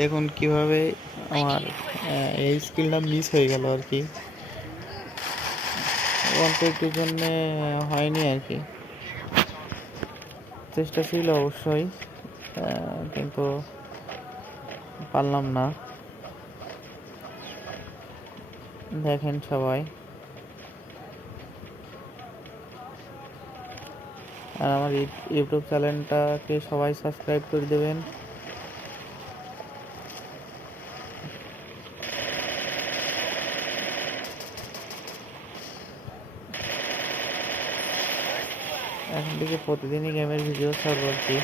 দেখুন কিভাবে আমার এই স্কিলটা মিস হয়ে গেল আর কি। অল্প একটুর জন্যে হয়নি আর কি। চেষ্টা ছিল অবশ্যই, কিন্তু পারলাম না। দেখেন সবাই, আর আমার ইউটিউব চ্যানেলটাকে সবাই সাবস্ক্রাইব করে দেবেন। এখন থেকে প্রতিদিনই গেমের ভিডিও ছাড়ব আর কি।